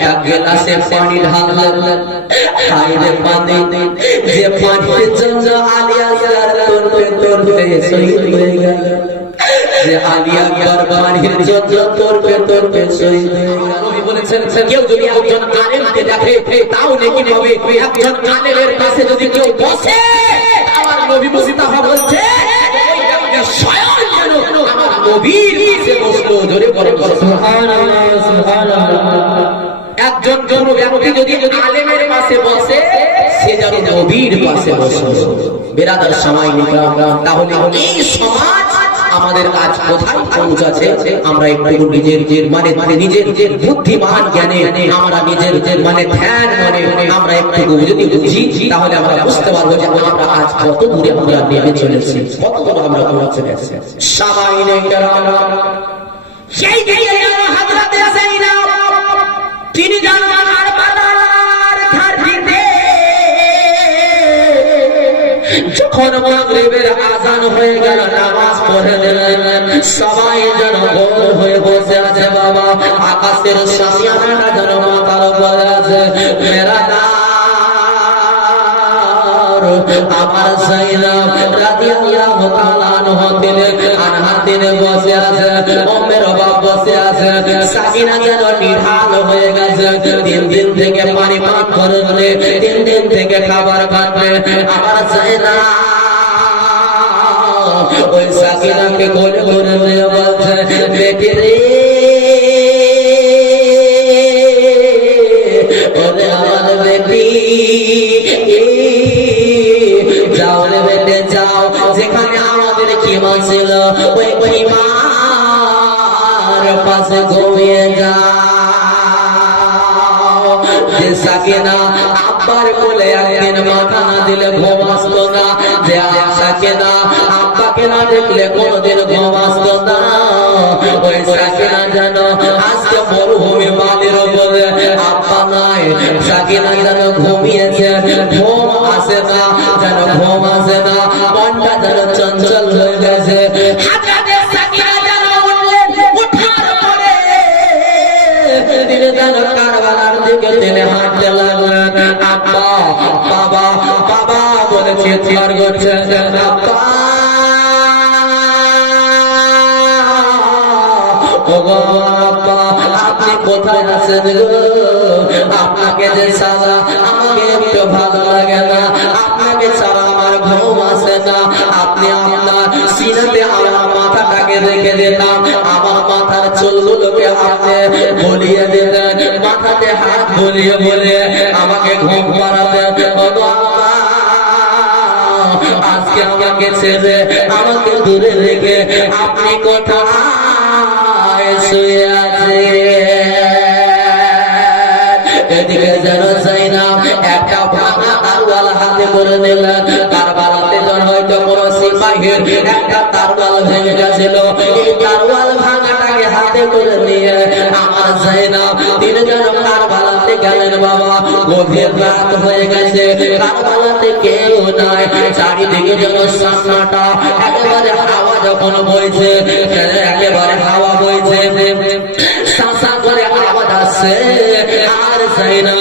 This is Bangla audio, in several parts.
এক গ্লাসে পানি ঢাললেন হাইরে পানি যে পানির জন্য আলিয়া তোরতে তোরতে শহীদ হয়ে গেল যে আলিয়া আকবর পানির জন্য তোরতে তোরতে শহীদ হয়ে গেল নবী বলেছেন কেউ যদি একজন আলেমকে দেখে তাও নাকি পাবে একজন আলেমের পাশে যদি কেউ বসে আমার নবী মুস্তাফা বলছে স্বয়ং যেন আমার নবীর পাশে বসল জোরে করে বলো একজন কোন ব্যক্তি যদি আলেমের পাশে বসে, সে যেন নবীর পাশে বসে। বেরাদার সময় নিকাম তাহলে এই সমাজ আমাদের আজ কোথায় পৌঁছাছে আমরা একটু নিজের মানে মানে নিজের বুদ্ধিমান জ্ঞানে, আমরা নিজের মানে ধ্যান মানে আমরা একটু যদি বুঝি, তাহলে আমরা বুঝতে পারব যে আমরা আজ কত দূরে আমরা নেমে চলেছি, কত দূর আমরা পৌঁছে গেছি। সময় নেই সেই তিনি জানান আর বাদার ধারটিতে যখন মাগরিবের আজান হয়ে গেল, নামাজ পড়ে দিলেন সবাই যেন গোল হয়ে বসে আছে, বাবা। আকাশের সামিয়ানাটা যেন মাথার উপরে আছে। মেরা আমার সাইলাম রাদিয়াল্লাহু তাআলা আনহু তিনি বসে আছে ওমের অভাব বসে আছে, সাকিনা যেন নিঢাল হয়ে গেছে। তিন দিন থেকে পানি পান করবে, তিন দিন থেকে খাবার খাবে আমার না। ওই সাকিনাকে কোলে করে বলছে, বেটি রে ছিল ওই কিমার পাশে ঘুমিয়ে যা যে সাকিনা আব্বার কোলে একদিন মাথা না দিলে ঘুম আসতো না। যে সাকিনা আব্বাকে না দেখলে কোনোদিন ঘুম আসতো না। ওই সাকিনা যেন আজকে মরুভূমি মালির উপরে আব্বা নাই। সাকিনা যেন ঘুমিয়েছে, ঘুম আসে না, যেন ঘুম আসে না, মনটা যেন চঞ্চল হয়ে গেছে। বাবা বাবা বলে চিৎকার করছে। আব্বা আপনি কোথায় আছেন আপনাকে যে আমাকে একটু ভালো লাগে না, আপনাকে ছাড়া আমার ঘুম না। আপনি আপনার সিনাতে আমার মাথাটাকে রেখে দিতাম আমার মাথার চুলগুলোকে আপনি বলিয়ে দিতেন, মাথাতে হাত বলিয়ে বলিয়ে আমাকে ঘুম পাড়াতেন। আজকে আমাকে ছেড়ে আমাকে দূরে রেখে আপনি কোথায় করে নিলেন কারবালাতে জন হয়তো কোনো সিপাহীর একটা তারওয়াল ভেঙে গেছিল। এই তারওয়াল ভাঙাটাকে হাতে করে নিয়ে আমার চাই না তিনি যেন কারবালাতে গেলেন বাবা। গভীর রাত হয়ে গেছে। কারবালাতে কেউ নাই। চারিদিকে যেন সামনাটা একেবারে হাওয়া যখন বইছে একেবারে হাওয়া বইছে। সাসা করে আওয়াজ আসছে। আর জাইনা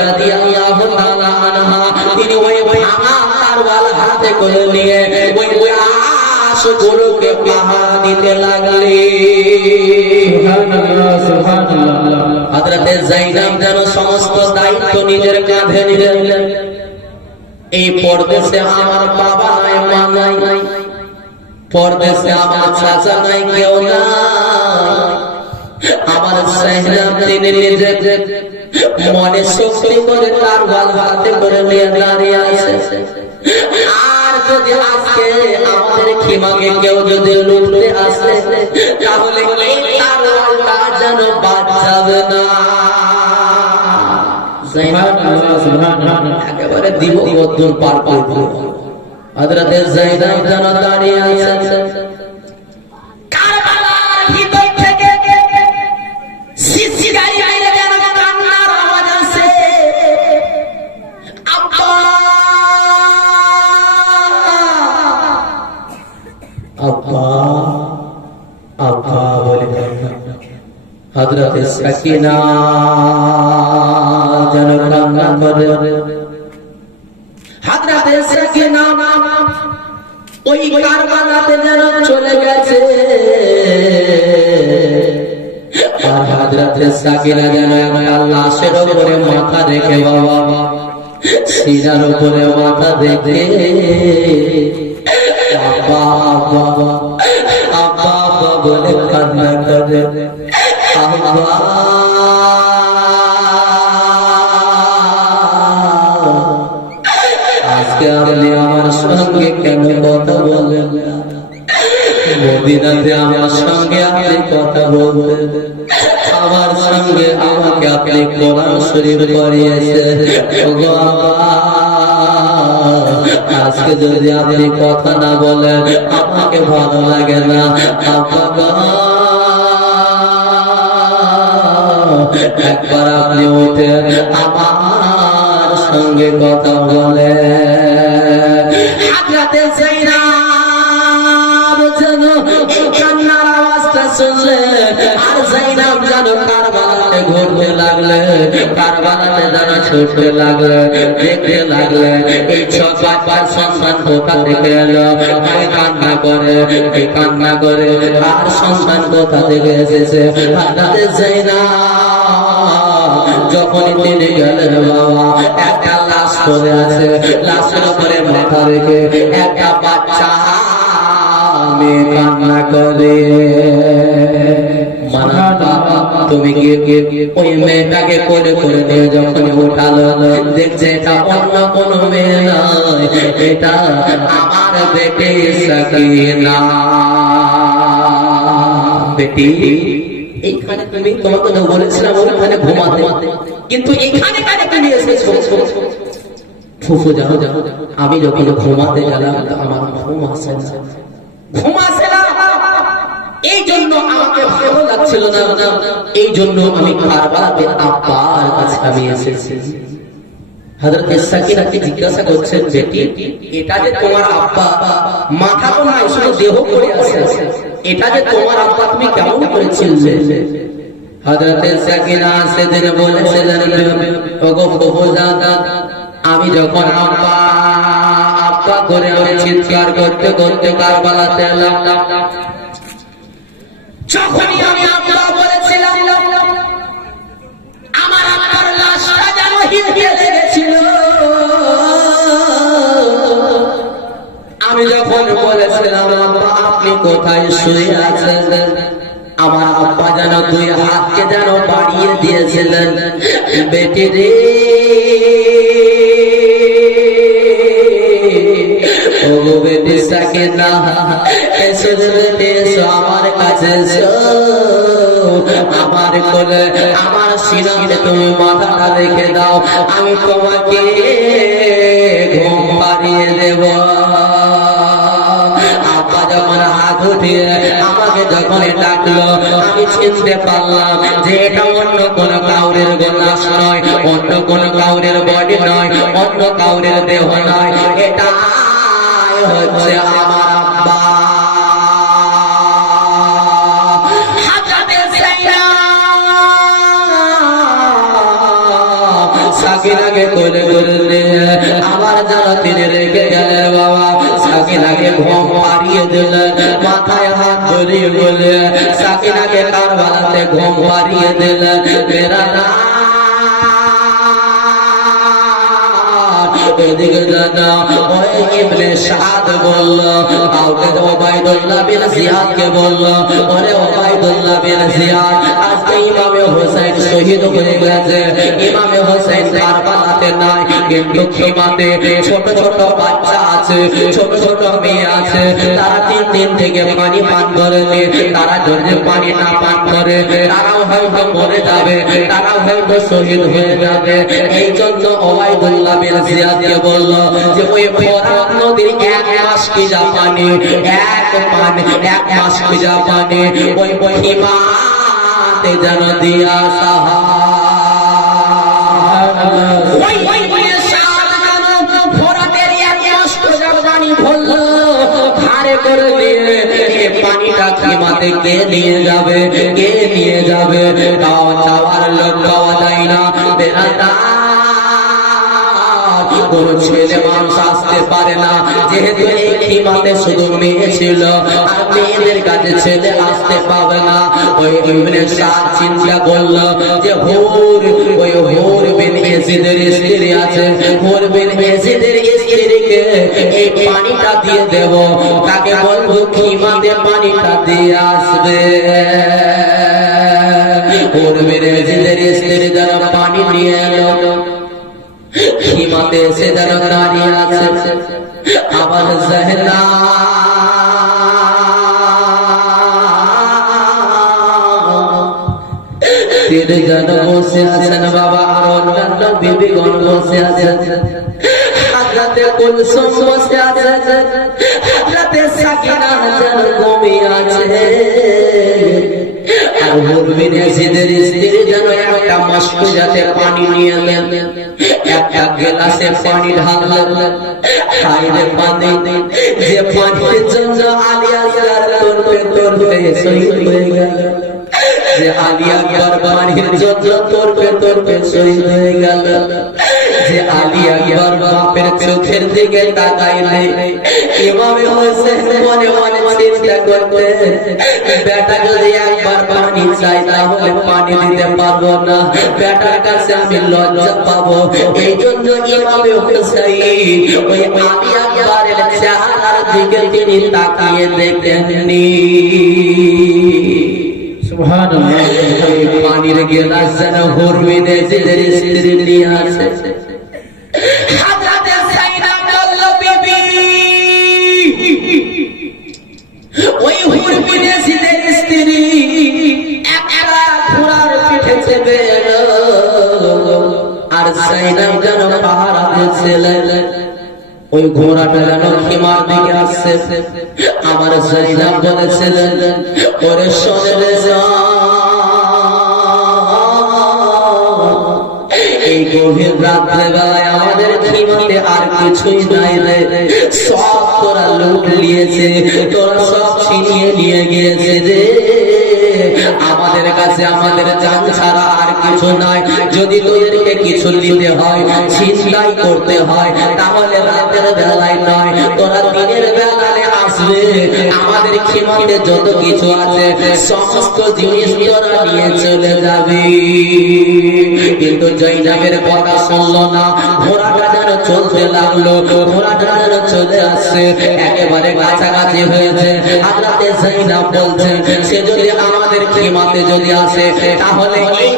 রাদিয়াল্লাহু তাআলা আনহা তিনি ওই ভাঙা তারওয়াল হাতে করে নিয়ে ওই ওই আশগুলোকে পাহারা দিতে লাগলেন হযরতে জাইনাব যেন সমস্ত দায়িত্ব নিজের কাঁধে নিলেন। এই পরদেশে আমার বাবা নাই মা নাই। পরদেশে আমার চাচা নাই কেউ নাই। আমার সেহরাম তিনি নিজে মনে শক্তি করে তার ভালো হাতে করে নিয়ে দাঁড়িয়ে আছে। আর যদি আজকে আমাদের খিমাকে কেউ যদি লুটতে আসে তাহলে এই তারওয়ালটা যেন বাদ যাবে না? একেবারে দিব মধ্যম পার করব হযরতে যেন দাঁড়িয়ে আছে আর হাজরাতে সাকিনা যেন একটা লাশের মাথা রেখে বাবা, সিনার উপরে মাথা রেখে, আব্বা আব্বা আব্বা আব্বা বলে আজকে আপনি আমার সঙ্গে কেন কথা বলেন? মদিনাতে আমার সঙ্গে আপনি কথা বলবেন আমার সঙ্গে আমাকে আপনি কোরআন শরীফ আজকে যদি আপনি কথা না বলেন, আমাকে ভালো লাগে না। আব্বা একবার আপনি উঠে আমার সঙ্গে কথা বলে। হাজরাতে জাইনাব যেন কান্নার আওয়াজটা শুনলে, আর জাইনাব যেন কারবালাতে ঘুরতে লাগলে, কারবালাতে যেন ছুটতে লাগলে, দেখতে লাগলে, এই ছোট বাচ্চার সন্তান কোথা থেকে এলো? এই কান্না করে এই আর সন্তান কোথা থেকে এসেছে? যখনই তিনি গেলেন বাবা, একটা লাশ পড়ে আছে। লাশের উপরে মাথা রেখে একটা বাচ্চা মেয়ে কান্না করে। তুমি ওই মেয়েটাকে করে করে নিয়ে যখন উঠালো, দেখছে এটা অন্য কোন মেয়ে নয়, এটা আমার বেটে সাকিনা। বেটি? এইখানে তুমি, তোমাকে তো বলেছিলাম ওখানে ঘুমাতে। কিন্তু এখানে কানে এসেছ? ফুফু, যাও যাও আমি যখন ঘুমাতে গেলাম আমার ঘুম আসে এই জন্য আমাকে ভালো লাগছিল না। এই জন্য আমি আমি জিজ্ঞাসা করছেন, বেটি, এটা যে তোমার আব্বা, মাথা তো দেহ করে আছে। এটা যে তোমার আব্বা তুমি কেমন করে চিনলে হযরত সাকিনা সেদিন বলেছিলেন ওগো ফুফুজাদা, আমি যখন আব্বা আব্বা করে আমি চিৎকার করতে করতে কারবালাতে এলাম, যখনই আমি আব্বা বলেছিলাম আমি যখন বলেছিলাম কোথায় শুয়ে আছেন? আমার আব্বা যেন দুই হাতকে যেন বাড়িয়ে দিয়েছিলেন। বেটি রে। বেটি সাকিনা এসো রে বেটি এসো আমার কাছে আমার কোলে, আমার সিনাতে তুমি মাথাটা রেখে দাও। আমি তোমাকে ঘুম পাড়িয়ে দেব। উঠিয়ে আমাকে যখন ডাকলো, আমি চিনতে পারলাম যে এটা অন্য কোন কাউরের গোলাস নয়, অন্য কোন কাউরের বডি নয়, অন্য কাউরের দেহ নয়। এটা হচ্ছে আমার আব্বা। সাকিনাকে নিয়ে যারা তিনি রেখে গেলেন বাবা। সাকিনাকে ঘুম পাড়িয়ে দিলেন। ধরিয়ে বলে, সাকিনাকে কারবালাতে ঘুম পাড়িয়ে দিলেন মেরা এদিকে দাদা, ওই ইবনে সাদ বলল, কাউকে ওবাইদুল্লাহ বিন জিয়াদকে বলল, ওরে ওবাইদুল্লাহ বিন জিয়াদ হোসেন শহীদ হয়ে গেছে। ইমামে হোসেন কারবালাতে নাই, কিন্তু খিমাতে ছোট ছোট বাচ্চা আছে, ছোট ছোট মেয়ে আছে। তারা তিন দিন থেকে পানি পান করেনি তারা যদি পানি না পান করে, তারাও হয়তো মরে যাবে, তারাও হয়তো শহীদ হয়ে যাবে। এই জন্য ওবাইদুল্লাহ বিন জিয়াদকে বলল যে, ওই ফোরাত নদীর এক মাস কি যা এক পানি, এক মাস কি যা পানি ওই বহিমাতে যেন দিয়া সাহা জানো কি নিয়ে পানিটা খিমাতে কে নিয়ে যাবে? কে নিয়ে যাবে? তাও চাওয়ার লোক যায় না। বেড়াতা ছেলে মানুষ আসতে পারে না। যেহেতু শুধু মেয়ে ছিল মেয়েদের কাছে ছেলে আসতে পাবে না। ওই চিন্তা করল যে, হুর, ওই হুর বিন ইয়াজিদের স্ত্রী আছে। হুর বিন ইয়াজিদের স্ত্রীকে এই পানিটা দিয়ে দেব। তাকে বলব খিমাতে পানিটা দিয়ে আসবে। হুর বিন খিমাতে যেন দাঁড়িয়ে আছে। আবার জহরা তীর যেন বসে আছেন, বাবা, আর অন্যান্য বিবিগণ বসে আছেন হাজরাতে কুলসুম বসে আছে। হাজরাতে সাকিনা যেন ঘুমিয়ে আছে। আর মুরবিন এসিদের স্ত্রী যেন একটা মস্ক যাতে পানি নিয়ে এলেন একটা গেলাসে পানি ঢাললেন। খাইলে পানি। যে পানির তোরপে তোরপে শহীদ হয়ে গেল। যে আলিয়া পানির জন্য তোরপে তোরপে শহীদ হয়ে গেল। যে আলিয়া বাপের চোখের দিকে তাকাইলে ইমামে হোসেন মনে মনে চিন্তা করতে, বেটা যদি একবার পানি চাই, তাহলে পানি দিতে পারব না। বেটার কাছে আমি লজ্জা পাবো। এই জন্য ইমামে হোসেন ওই আলিয়া বারের চেহারার দিকে তিনি তাকিয়ে দেখেননি। পানির গেলাস যেন হরমিনে জিদের স্ত্রী নিয়ে বিবি, ওই হুরবিনে জিদের স্ত্রী একটা ঘোড়ার পিঠে চেপে আর সাইনাম যেন পাহারা দিয়েছিলেন। ওই ঘোড়াটা যেন খিমার দিকে আসছে। আমার সাইনাম বলেছিলেন এই গভীর রাত্রে বেলায় আমাদের আর কিছুই নাই রে। সব তোরা লুট নিয়েছে, তোরা সব ছিনিয়ে নিয়ে গিয়েছে রে। আমাদের কাছে আমাদের জান ছাড়া আর কিছু নাই। যদি তোদেরকে কিছু নিতে হয় চিন্তাই করতে হয়, তাহলে রাতের বেলায় নয়। তোরা দিনের বেলায় আসবে। আমাদের খিমাতে যত কিছু আছে, সমস্ত জিনিস তোরা নিয়ে চলে যাবে। কিন্তু জৈনাবের কথা শুনলো না। ঘোড়াটা যেন চলতে লাগল। ঘোড়াটা যেন চলে আসছে। একেবারে কাছাকাছি হয়েছে। আল্লাহতে জৈনাব বলছে, সে যদি আমাদের খিমাতে যদি আসে, তাহলে এই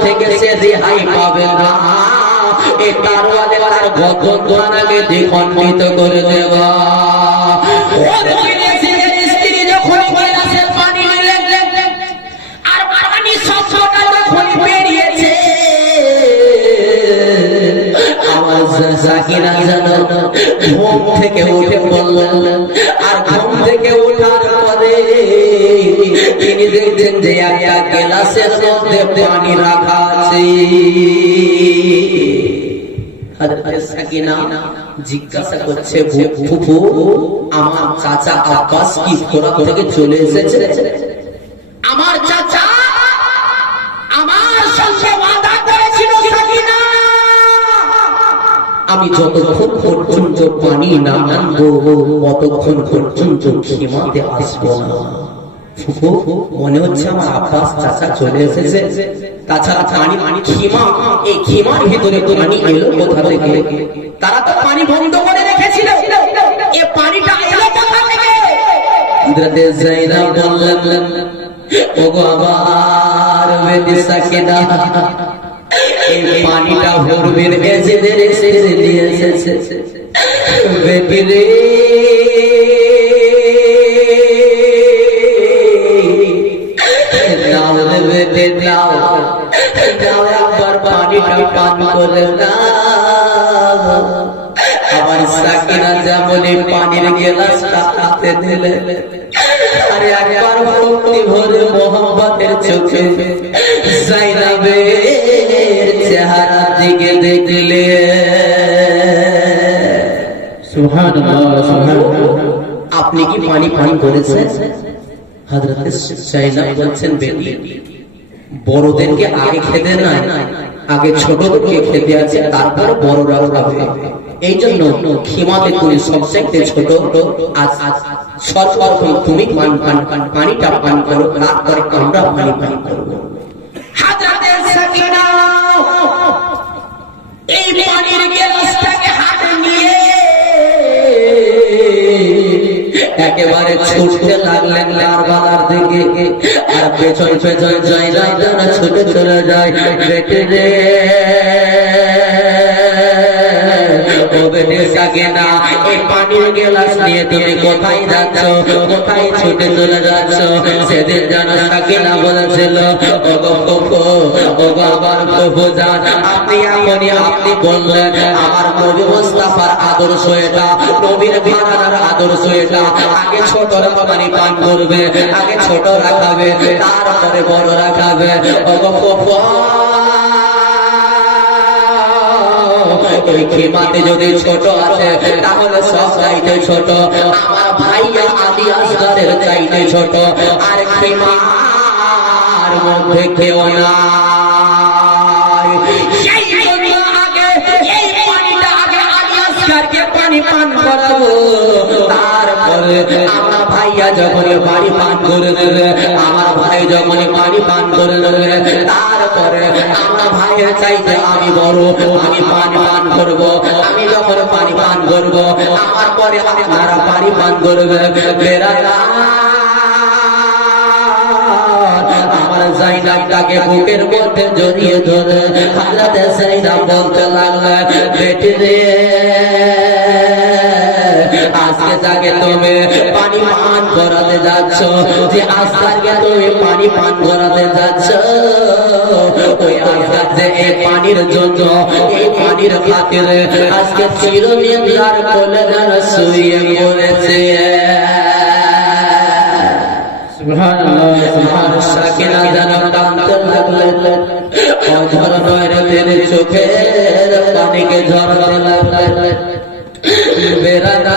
থেকে সে রেহাই পাবে না। এই তারওয়ালে তার গতদ্বারাকে দ্বিখণ্ডিত করে দেওয়া। জাকিরা যেন ঘুম থেকে উঠে পড়লেন আর ঘুম থেকে ওঠার পরে তিনি দেখছেন যে একটা গেলাসের মধ্যে পানি রাখা আছে। সাকিনা। জিজ্ঞাসা করছে আমার চাচা আব্বাস কি ফোরা থেকে চলে এসেছে? আমার চাচা, আমার সঙ্গে ওয়াদা করেছিল আমি যতক্ষণ পর্যন্ত পানি না আনব, ততক্ষণ পর্যন্ত খিমাতে আসব না। মনে হচ্ছে আমার আব্বাস চাচা চলে এসেছে। তাছাড়া পানি খিমা এই খিমার ভিতরে পানি এলো কোথা থেকে? তারা তো পানি বন্ধ করে রেখেছিল। এ পানিটা এলো কোথা থেকে? হযরতে বললেন, ওগো সাকিনা এই পানিটা ভরবেন এজেদের এসে বেটি রে দাও। দাও দাও পানিটা পান করে দাও সাকিনা যেমন পানির গেলাসটা হাতে দিলে। আরে একবার ভক্তি ভরে মোহাম্মতের চোখে জাইনাবের চেহারা দিকে দেখলে। সুবহানাল্লাহ সুবহানাল্লাহ। আপনি কি পানি পান করেছেন? হযরত বলছেন বেটি বড়দেরকে আগে খেতে নাই আগে ছোটদেরকে খেতে আছে তারপর বড়রা খাবে এই জন্য খিমাতে তুমি সবচেয়ে ছোট আজ সর্বপ্রথম তুমি পান পান পান পানিটা পান করো তারপরে আমরা পানি পান করব একেবারে ছুটতে লাগলেন কারবালার দিকে আর পেছন পেছন যাই যেন ছুটে চলে যায় বেটে বেটে সাকিনা এই পানির গ্লাস নিয়ে তুমি কোথায় যাচ্ছ? কোথায় ছুটে চলে যাচ্ছ? সেদিন যেন সাকিনা বলেছিল আপনি এখনই আপনি বললেন, আমার নবী মুস্তাফার আদর্শ এটা, নবীর ঘরানার আদর্শ এটা। আগে ছোটরা পানি পান করবে, আগে ছোট রাখাবে, তারপরে বড় রাখাবে। ও ওই খিমাতে যদি ছোট আছে, তাহলে সব চাইতে ছোট। আমার ভাইয়া আদি আসগারের চাইতে ছোট। আর খিমার মধ্যে কেউ না পানি করাবো। তারপরে আমার ভাইয়া যখন পানি পান করে দেবে, আমার ভাই যখন পানি পান করে দেবে, তারপরে আমার ভাইয়ের চাইতে আমি বড়, আমি পানি পান করব, আমি যখন পানি পান করব, আমার পরে আপনারা পানি পান করবে। আমার জাইনাবটাকে বুকের মধ্যে জড়িয়ে ধরে, হাজরাতে জাইনাব বলতে লাগলেন বেটি রে। আজকে যাকে তুমি পানি পান করাতে যাচ্ছ। যে আজকে তুমি পানি পান করাতে যাচ্ছ। ওই আজকাল যে এই পানির জন্য এই পানির খাতিরে আজকে চিরদিন কোলে শুয়ে পড়েছে। সাকিনা যেন লাগলেন নয়নের চোখের পানিকে ঝরাতে লাগলেন বেড়াদা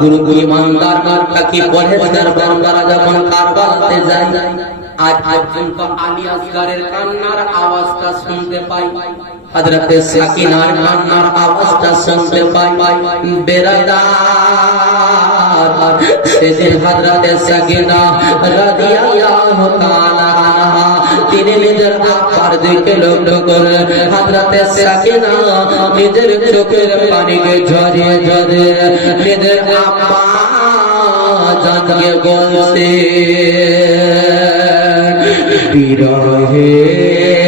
গুরু ইমানদার মার্কা কি পরহেজগার বান্দারা যখন কারবালাতে যায়। আজ পর্যন্ত আলী আসগারের কান্নার আওয়াজটা শুনতে পাই। হযরতে সাকিনার কান্নার আওয়াজটা শুনতে পাই। বেরাদার সেদিন হযরতে সাকিনা রাদিয়াল্লাহু তাআলা তিনি নিজের আব্বার দিকে লক্ষ্য করে। হাজরাতে সাকিনা নিজের চোখের পানিকে ঝরিয়ে ঝরিয়ে নিজের আব্বা জানকে বলছে, বিরহে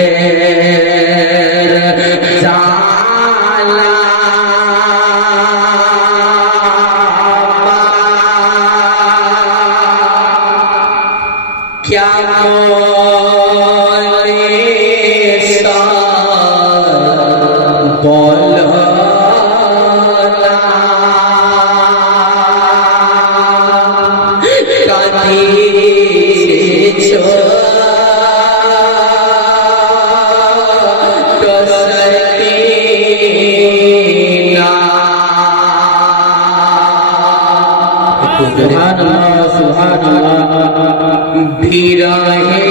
বিরহের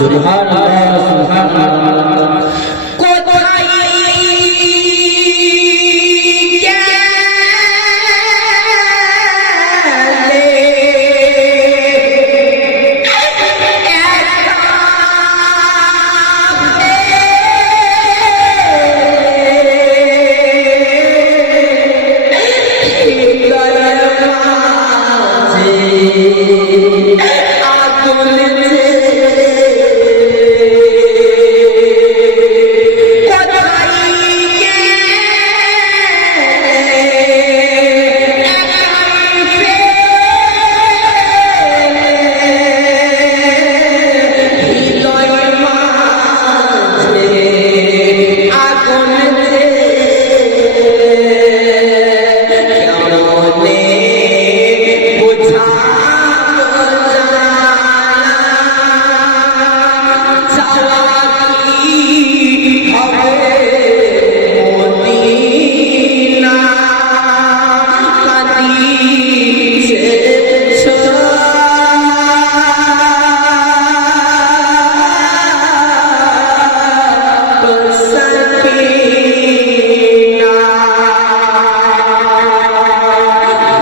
Julha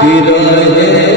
he don't Yeah.